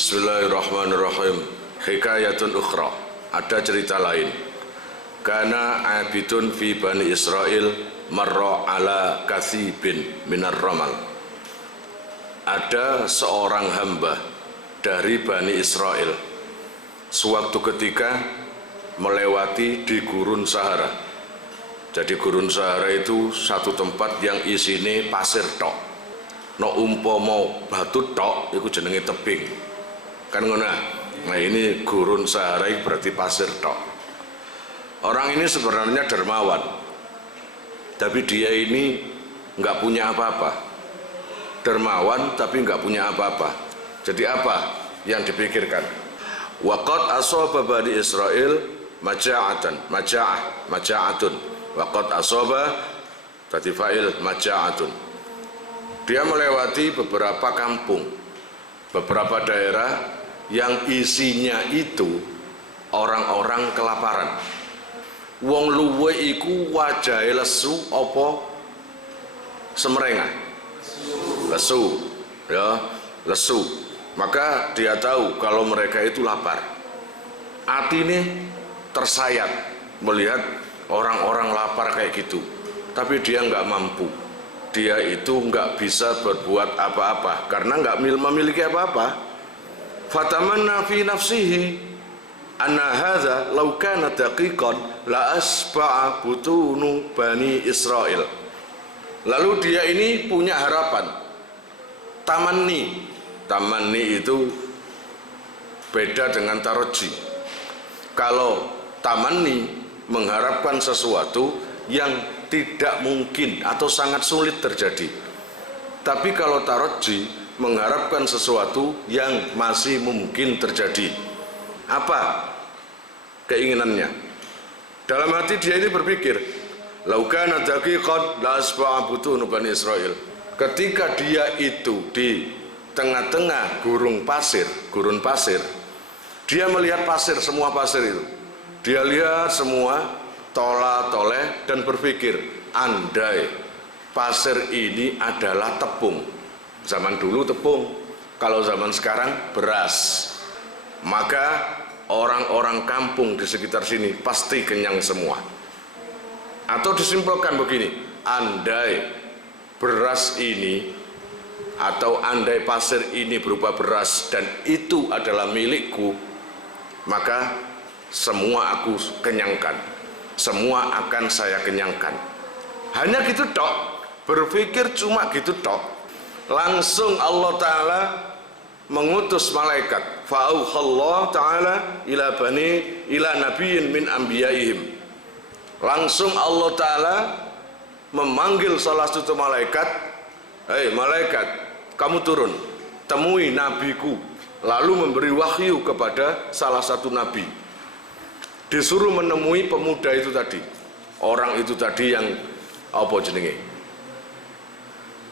Bismillahirrahmanirrahim. Hikayatun ukhra, ada cerita lain. Kana abidun fi Bani Israel marra ala kathibin minar ramal. Ada seorang hamba dari Bani Israel sewaktu ketika melewati di gurun Sahara. Jadi gurun Sahara itu satu tempat yang isine pasir tok. No umpama batu tok iku jenenge tebing. Kan ngono. Nah ini gurun Sahara berarti pasir tok. Orang ini sebenarnya dermawan, tapi dia ini nggak punya apa-apa. Dermawan tapi nggak punya apa-apa. Jadi apa yang dipikirkan? Waqad asaba Bani Israel maja'atun. Waqad asaba tadi fa'il maja'atun. Dia melewati beberapa kampung, beberapa daerah yang isinya itu orang-orang kelaparan. Wong luwe iku wajahe lesu apa semerenga? Lesu, ya, lesu. Maka dia tahu kalau mereka itu lapar. Atine tersayat melihat orang-orang lapar kayak gitu. Tapi dia nggak mampu. Dia itu nggak bisa berbuat apa-apa karena nggak memiliki apa-apa. Fatamanna fi nafsihi anna hadza law kana daqiqan la asba'a butunu Bani Israel. Lalu dia ini punya harapan. Tamanni itu beda dengan taroji. Kalau tamanni mengharapkan sesuatu yang tidak mungkin atau sangat sulit terjadi. Tapi kalau taroji mengharapkan sesuatu yang masih mungkin terjadi. Apa keinginannya? Dalam hati dia ini berpikir, laukana daqiqan la asba'a butunu Bani Israel. Ketika dia itu di tengah-tengah gurun pasir, dia melihat pasir, semua pasir itu. Dia lihat semua tola-toleh dan berpikir, andai pasir ini adalah tepung. Zaman dulu tepung, kalau zaman sekarang beras. Maka orang-orang kampung di sekitar sini pasti kenyang semua. Atau disimpulkan begini, andai beras ini atau andai pasir ini berupa beras dan itu adalah milikku, maka semua aku kenyangkan, semua akan saya kenyangkan. Hanya gitu tok, berpikir cuma gitu tok. Langsung Allah Ta'ala mengutus malaikat. Fa'auhallah Ta'ala ila nabiyyin min anbiyaihim. Langsung Allah Ta'ala memanggil salah satu malaikat. Hei malaikat, kamu turun, temui nabiku. Lalu memberi wahyu kepada salah satu nabi. Disuruh menemui pemuda itu tadi. Orang itu tadi yang apa jenenge?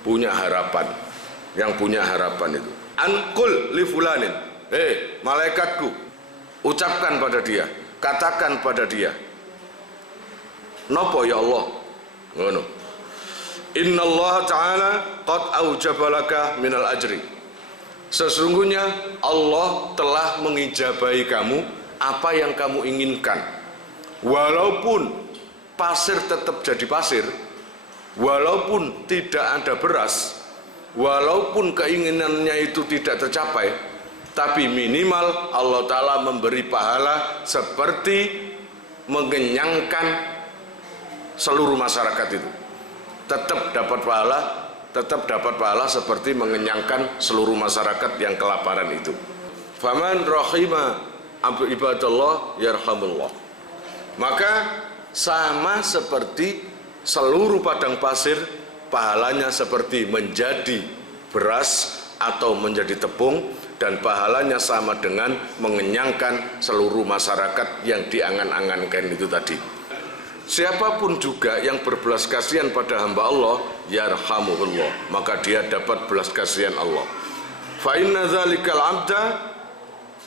Punya harapan, yang punya harapan itu. Anqul li fulanin, malaikatku, ucapkan pada dia, katakan pada dia, nopo ya Allah, ngono. Innallaha ta'ala qad aujabalaka minal ajri. Sesungguhnya Allah telah mengijabahi kamu apa yang kamu inginkan. Walaupun pasir tetap jadi pasir, walaupun tidak ada beras, walaupun keinginannya itu tidak tercapai, tapi minimal Allah Ta'ala memberi pahala seperti mengenyangkan seluruh masyarakat itu. Tetap dapat pahala seperti mengenyangkan seluruh masyarakat yang kelaparan itu. Faman rahima ibadallah yarhamullah. Maka sama seperti seluruh padang pasir, pahalanya seperti menjadi beras atau menjadi tepung, dan pahalanya sama dengan mengenyangkan seluruh masyarakat yang diangan-angankan itu tadi. Siapapun juga yang berbelas kasihan pada hamba Allah, yarhamuhullah, maka dia dapat belas kasihan Allah. Fa inna dzalikal abda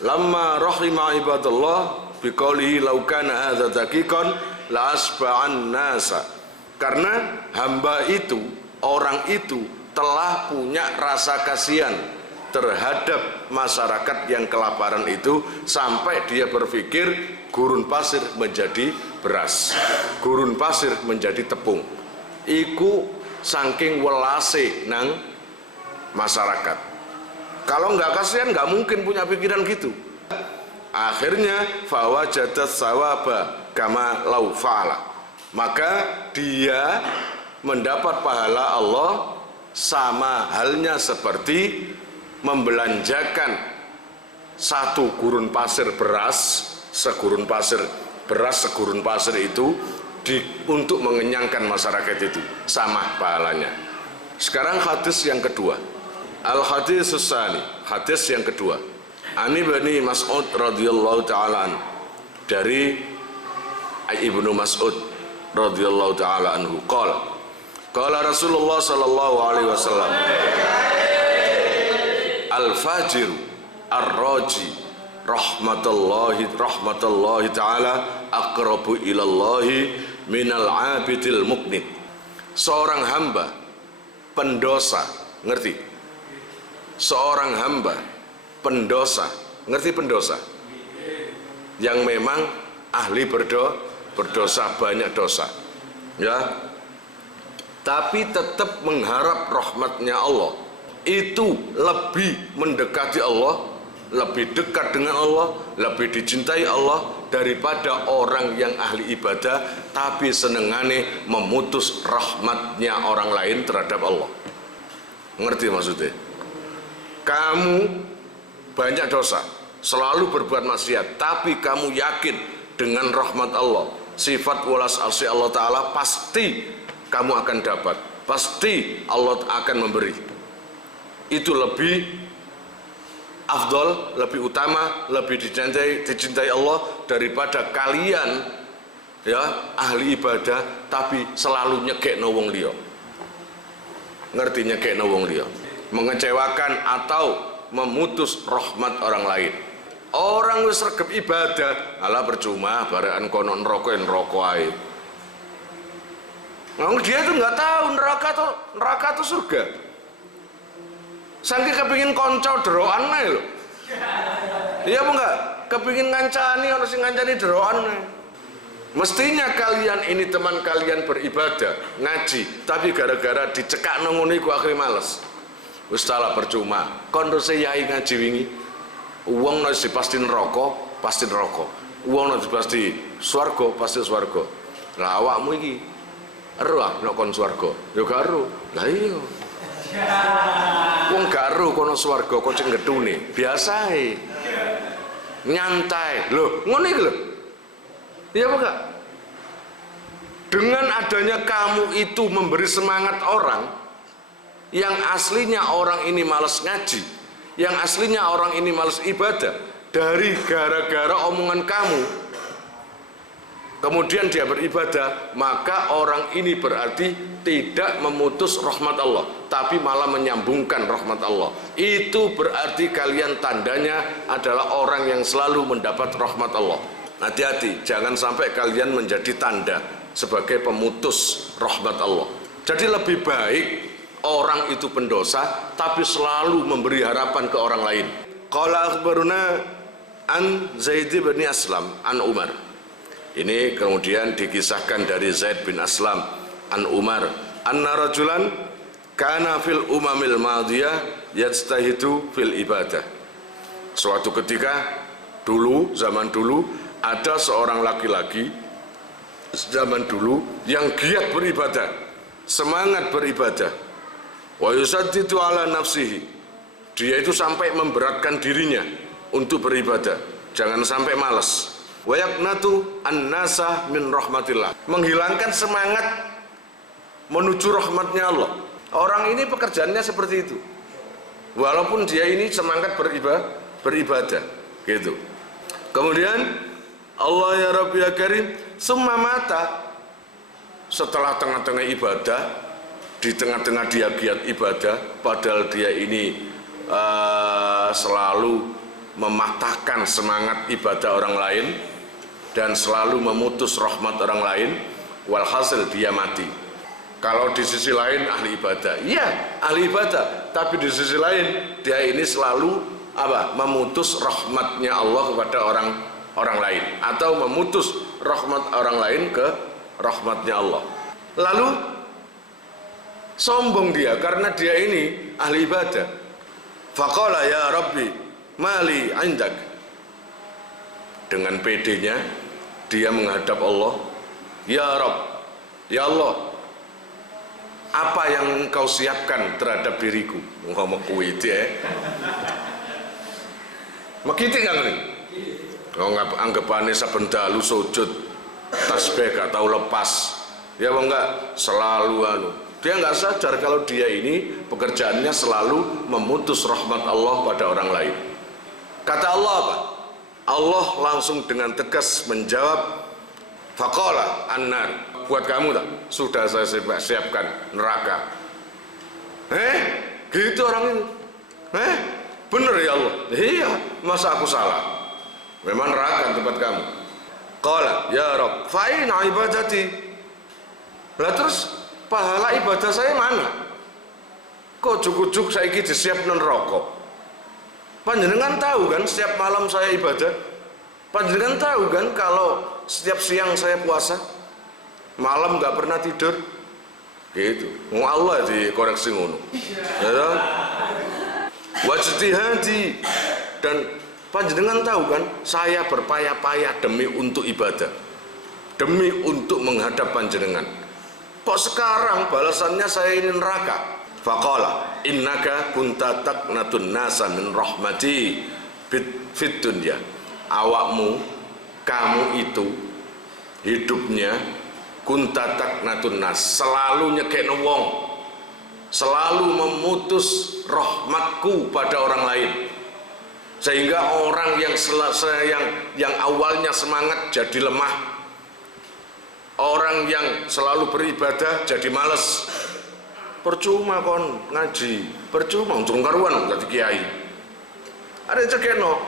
lamma rahima ibadallah biqaulihi law kana hadza daqiqan la asba'an nasa. Karena hamba itu, orang itu telah punya rasa kasihan terhadap masyarakat yang kelaparan itu sampai dia berpikir gurun pasir menjadi beras, gurun pasir menjadi tepung. Iku saking welase nang masyarakat. Kalau nggak kasihan nggak mungkin punya pikiran gitu. Akhirnya fawajadat sawaba kama lau fa'ala, maka dia mendapat pahala Allah sama halnya seperti membelanjakan satu gurun pasir beras, segurun pasir beras, segurun pasir itu untuk mengenyangkan masyarakat itu, sama pahalanya. Sekarang hadis yang kedua, al-hadis tsani, hadis yang kedua. Ani Bani Mas'ud radhiyallahu ta'ala anhu, dari Ibnu Mas'ud radhiyallahu ta'ala anhu, qala Rasulullah sallallahu alaihi wasallam, al-fajir ar-raji rahmatullahi ta'ala aqrabu ilallahi minal abidil muknib. Seorang hamba pendosa, ngerti? Seorang hamba pendosa, ngerti pendosa? Yang memang ahli berdosa, banyak dosa, ya, tapi tetap mengharap rahmatnya Allah, itu lebih mendekati Allah, lebih dekat dengan Allah, lebih dicintai Allah daripada orang yang ahli ibadah tapi senengane memutus rahmatnya orang lain terhadap Allah. Ngerti maksudnya? Kamu banyak dosa, selalu berbuat maksiat, tapi kamu yakin dengan rahmat Allah, sifat walas asli Allah Ta'ala, pasti kamu akan dapat, pasti Allah akan memberi. Itu lebih afdol, lebih utama, lebih dicintai Allah daripada kalian, ya, ahli ibadah tapi selalu nyekekno wong liya. Ngerti nyekekno wong liya? Mengecewakan atau memutus rahmat orang lain. Orang wis regep ibadah, ala percuma barekan kono neraka ae. Nah, dia itu nggak tahu neraka tuh surga. Saking kepingin konco derokan ae lho. Iya apa enggak? Kepingin ngancani orang sing ngancani derokan ae. Mestinya kalian ini teman kalian beribadah, ngaji, tapi gara-gara dicekak nang ngono iku akhire males. Wis salah percuma. Kon yai ngaji wingi. Wong nek pasti neraka, pasti neraka. Wong nek pasti swarga, pasti swarga. Lah awakmu iki ero nek kon swarga. Ya gak ero. Lah iya. Wong gak ero kono swarga kok sing gedune. Biasae. Nyantai. Lho, ngono iki lho. Iya apa enggak? Dengan adanya kamu itu memberi semangat orang yang aslinya orang ini malas ngaji, yang aslinya orang ini malas ibadah, dari gara-gara omongan kamu kemudian dia beribadah, maka orang ini berarti tidak memutus rahmat Allah tapi malah menyambungkan rahmat Allah. Itu berarti kalian tandanya adalah orang yang selalu mendapat rahmat Allah. Hati-hati, jangan sampai kalian menjadi tanda sebagai pemutus rahmat Allah. Jadi lebih baik orang itu pendosa tapi selalu memberi harapan ke orang lain. Qala akhbaruna an Zaid bin Aslam an Umar. Ini kemudian dikisahkan dari Zaid bin Aslam an Umar, anna rajulan kana fil umamil madiyah yajtahidu fil ibadah. Suatu ketika dulu, zaman dulu, ada seorang laki-laki zaman dulu yang giat beribadah, semangat beribadah. Wa yusaddidu ala nafsihi, dia itu sampai memberatkan dirinya untuk beribadah, jangan sampai malas. Wa yaqnatu an-nasa min rahmatillah, menghilangkan semangat menuju rahmatnya Allah. Orang ini pekerjaannya seperti itu, walaupun dia ini semangat beribadah gitu. Kemudian Allah ya Rabbi ya Karim, summa mata, setelah tengah-tengah ibadah, di tengah-tengah dia giat ibadah, padahal dia ini selalu mematahkan semangat ibadah orang lain dan selalu memutus rahmat orang lain, walhasil dia mati. Kalau di sisi lain ahli ibadah, iya ahli ibadah, tapi di sisi lain dia ini selalu apa? Memutus rahmatnya Allah kepada orang lain, atau memutus rahmat orang lain ke rahmatnya Allah. Lalu sombong dia karena dia ini ahli ibadah. Faqala ya Rabbi mali indak. Dengan pedenya dia menghadap Allah, ya Rabb, ya Allah, apa yang engkau siapkan terhadap diriku? Ngomong kuwi ya. Makiti nggak nih? Anggapane saben dalu sujud tasbih gak tahu lepas. Ya bang enggak, selalu dia nggak sadar kalau dia ini pekerjaannya selalu memutus rahmat Allah pada orang lain. Kata Allah apa? Allah langsung dengan tegas menjawab, faqala annar, buat kamu tak? Sudah saya siapkan neraka. Gitu orang ini. Bener ya Allah? Iya, masa aku salah? Memang neraka tempat kamu. Qala ya Rabb fa'ina ibadati. Lah terus pahala ibadah saya mana? Kok cukup-cukup saya ini disiapkan neraka? Panjenengan tahu kan setiap malam saya ibadah? Panjenengan tahu kan kalau setiap siang saya puasa? Malam nggak pernah tidur? Gitu. Mau Allah dikoreksi ngono. Ya. Wajtihadi, dan panjenengan tahu kan saya berpayah-payah demi untuk ibadah, demi untuk menghadap panjenengan. Kok sekarang balasannya saya ini neraka? Faqala innaka kunta taqnatun nasa min rahmati fit dunya. Awakmu, kamu itu hidupnya kunta taqnatun nas, selalu nyekekno wong, selalu memutus rahmatku pada orang lain, sehingga orang yang awalnya semangat jadi lemah, orang yang selalu beribadah jadi males. Percuma kon ngaji, percuma untung karuan dadi kiai. Ada cekeno.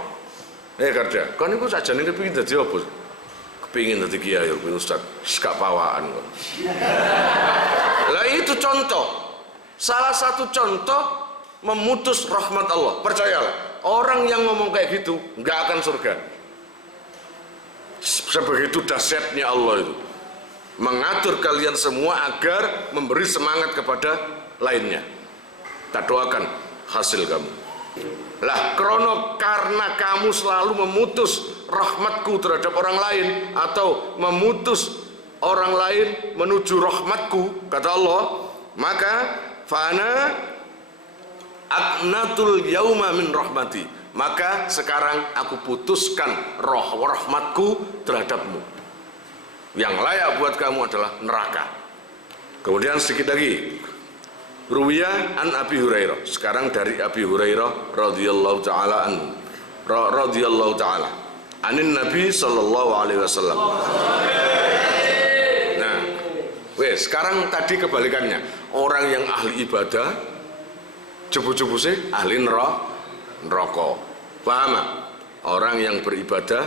Kerja, kon iku sajane kepengin dadi apa? Kepengin dadi kiai, kepengin ustaz, gak pawaan kon. Lah itu contoh. Salah satu contoh memutus rahmat Allah. Percayalah, orang yang ngomong kayak gitu nggak akan surga. Sebegitu dahsyatnya Allah itu mengatur kalian semua agar memberi semangat kepada lainnya. Kita doakan hasil kamu. Lah karena kamu selalu memutus rahmatku terhadap orang lain, atau memutus orang lain menuju rahmatku, kata Allah, maka fana aqnatul yauma min rahmati, maka sekarang aku putuskan rahmatku terhadapmu. Yang layak buat kamu adalah neraka. Kemudian sedikit lagi, ruwiya an Abi Hurairah. Sekarang dari Abi Hurairah radhiyallahu taala anhu, radhiyallahu taala anin Nabi sallallahu alaihi wasallam. Nah, sekarang tadi kebalikannya. Orang yang ahli ibadah cupu-cupu sih ahli neraka. Paham? Orang yang beribadah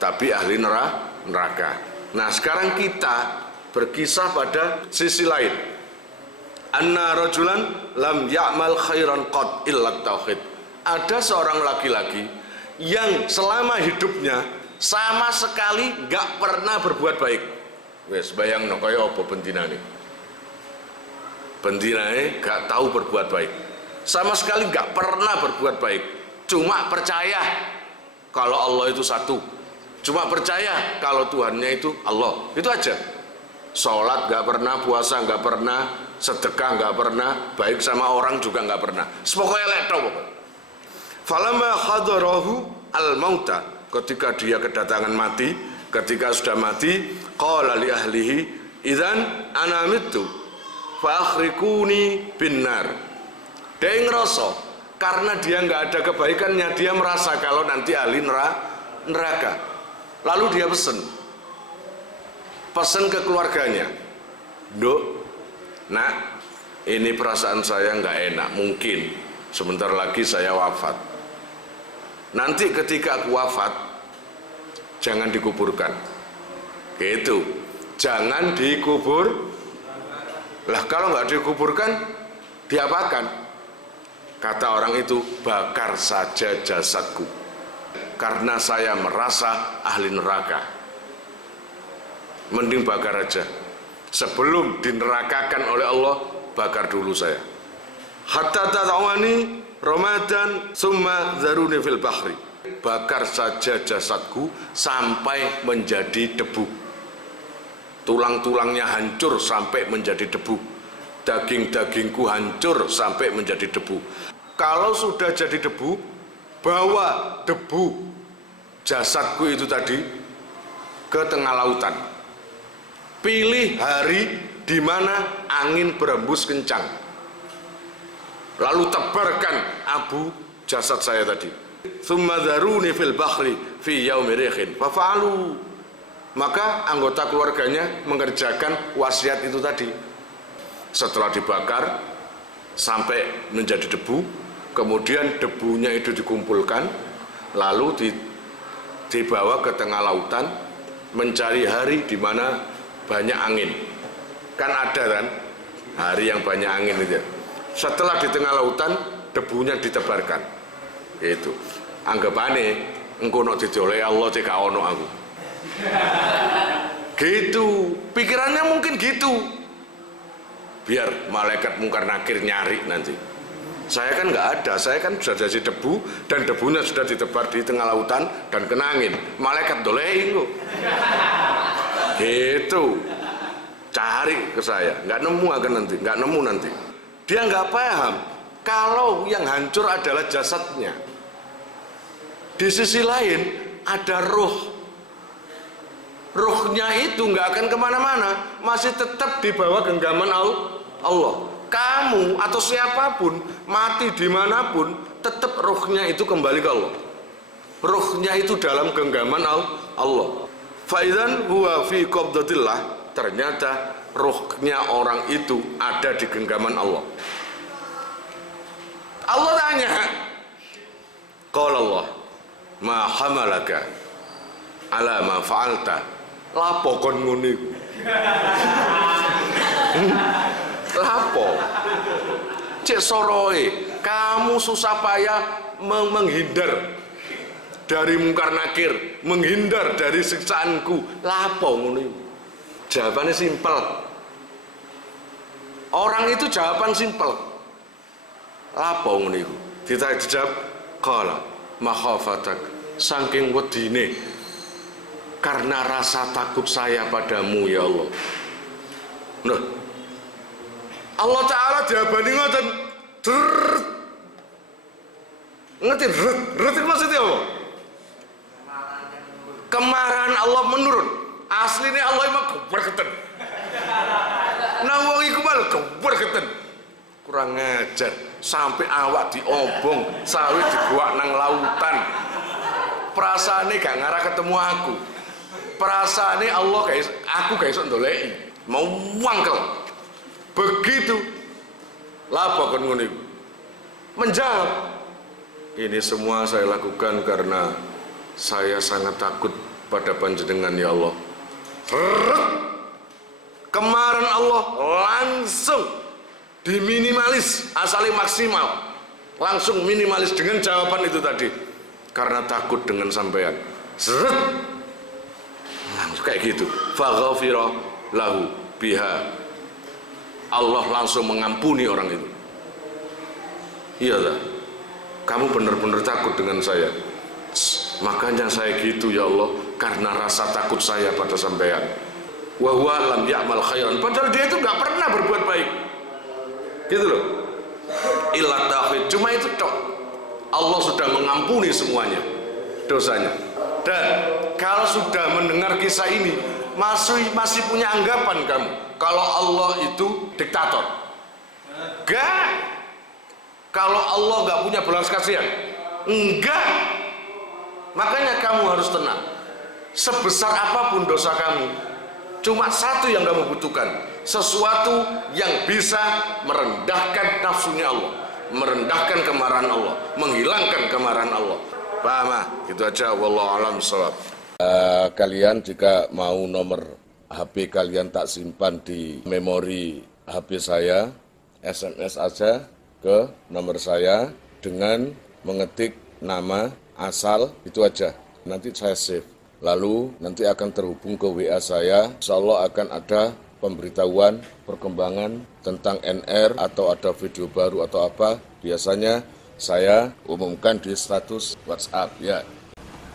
tapi ahli neraka. Nah sekarang kita berkisah pada sisi lain. Anna rajulan lam ya'mal khairan qad illa tauhid. Ada seorang laki-laki yang selama hidupnya sama sekali gak pernah berbuat baik. Wes bayangno kaya apa bentinane. Bentinane gak tahu berbuat baik. Sama sekali gak pernah berbuat baik. Cuma percaya kalau Allah itu satu. Cuma percaya kalau Tuhannya itu Allah, itu aja. Sholat gak pernah, puasa gak pernah, sedekah gak pernah, baik sama orang juga gak pernah. Sepokoknya leto pokoknya. Falamma khadarahu al-mauta, ketika dia kedatangan mati, ketika sudah mati, qala li ahlihi idzan ana mittu fa akhrikuni binnar. Dia ngerasa karena dia nggak ada kebaikannya, dia merasa kalau nanti ahli neraka. Lalu dia pesan ke keluarganya, Dok, nak, ini perasaan saya nggak enak, mungkin sebentar lagi saya wafat. Nanti ketika aku wafat, jangan dikuburkan. Gitu, jangan dikubur. Lah kalau nggak dikuburkan, diapakan? Kata orang itu, bakar saja jasadku, karena saya merasa ahli neraka. Mending bakar aja. Sebelum dinerakakan oleh Allah, bakar dulu saya. Hatta tatawani Ramadan summa zaruni fil bahri. Bakar saja jasadku sampai menjadi debu. Tulang-tulangnya hancur sampai menjadi debu. Daging-dagingku hancur sampai menjadi debu. Kalau sudah jadi debu, bawa debu jasadku itu tadi ke tengah lautan. Pilih hari di mana angin berembus kencang. Lalu tebarkan abu jasad saya tadi. Tsumma dzaruni fil bahri fi yaumi rikhin. Fafa'alu. Maka anggota keluarganya mengerjakan wasiat itu tadi. Setelah dibakar sampai menjadi debu, kemudian debunya itu dikumpulkan, lalu dibawa ke tengah lautan, mencari hari di mana banyak angin. Kan ada kan hari yang banyak angin itu. Setelah di tengah lautan, debunya ditebarkan. Itu anggapane engko nek didoleh Allah cek gak ono aku. Gitu, pikirannya mungkin gitu. Biar malaikat mungkar nakir nyari nanti. Saya kan nggak ada, saya kan sudah jadi debu dan debunya sudah ditebar di tengah lautan dan kena angin. Malaikat dolehin kok. Gitu. Cari ke saya, nggak nemu akan nanti, nggak nemu nanti. Dia nggak paham kalau yang hancur adalah jasadnya. Di sisi lain ada ruh. Ruhnya itu nggak akan kemana-mana, masih tetap di bawah genggaman Allah. Kamu atau siapapun mati dimanapun, tetap ruhnya itu kembali ke Allah. Ruhnya itu dalam genggaman Allah. Faidan huwa fi qabdatillah, ternyata ruhnya orang itu ada di genggaman Allah. Allah tanya, qala Allah, ma hamalaka ala ma fa'alta. Lapo kon ngono iku? Lapo? Cek soroe, kamu susah payah menghindar dari mungkar nakir, menghindar dari siksaanku. Lapo ngono iku? Jawabannya simpel. Orang itu jawaban simpel. Lapo ngono iku? Dijawab, qala makhafatak, saking wedine, karena rasa takut saya padamu ya Allah. Nah, Allah Ta'ala jawabani ngoten. Ngerti ret itu maksudnya apa? Kemarahan Allah menurun. Aslinya Allah emang keberketen. Nah wong iku malah keberketen. Kurang ngajar, sampai awak diobong, sawit dibuak nang lautan. Perasaane gak ngarah ketemu aku. Perasaane Allah aku gak iso ndoleki. Mau wangkel. Begitu. Lapo kon ngono iku? Menjawab, ini semua saya lakukan karena saya sangat takut pada panjenengan ya Allah. Kemarin Allah langsung diminimalis, asalnya maksimal, langsung minimalis dengan jawaban itu tadi, karena takut dengan sampean. Langsung kayak gitu. Faghfira lahu biha. Allah langsung mengampuni orang itu. Iya tak? Kamu benar-benar takut dengan saya. Makanya saya gitu ya Allah, karena rasa takut saya pada sampean. Wa huwa lam ya'mal khairan. Padahal dia itu nggak pernah berbuat baik. Gitu loh. Illa tauhid, cuma itu tok. Allah sudah mengampuni semuanya dosanya. Dan kalau sudah mendengar kisah ini, masih punya anggapan kamu kalau Allah itu diktator? Enggak. Kalau Allah nggak punya belas kasihan? Enggak. Makanya kamu harus tenang. Sebesar apapun dosa kamu, cuma satu yang kamu butuhkan, sesuatu yang bisa merendahkan nafsunya Allah, merendahkan kemarahan Allah, menghilangkan kemarahan Allah. Paham? Gitu aja. Wallahu a'lam bishawab. Kalian jika mau nomor HP kalian tak simpan di memori HP saya, SMS aja ke nomor saya dengan mengetik nama, asal, itu aja. Nanti saya save. Lalu nanti akan terhubung ke WA saya. Insya Allah akan ada pemberitahuan, perkembangan tentang NR atau ada video baru atau apa. Biasanya saya umumkan di status WhatsApp ya.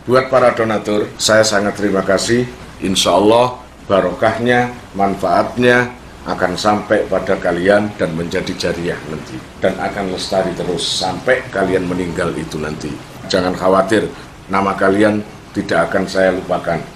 Buat para donatur, saya sangat terima kasih. Insya Allah barokahnya, manfaatnya akan sampai pada kalian dan menjadi jariah nanti. Dan akan lestari terus sampai kalian meninggal itu nanti. Jangan khawatir, nama kalian tidak akan saya lupakan.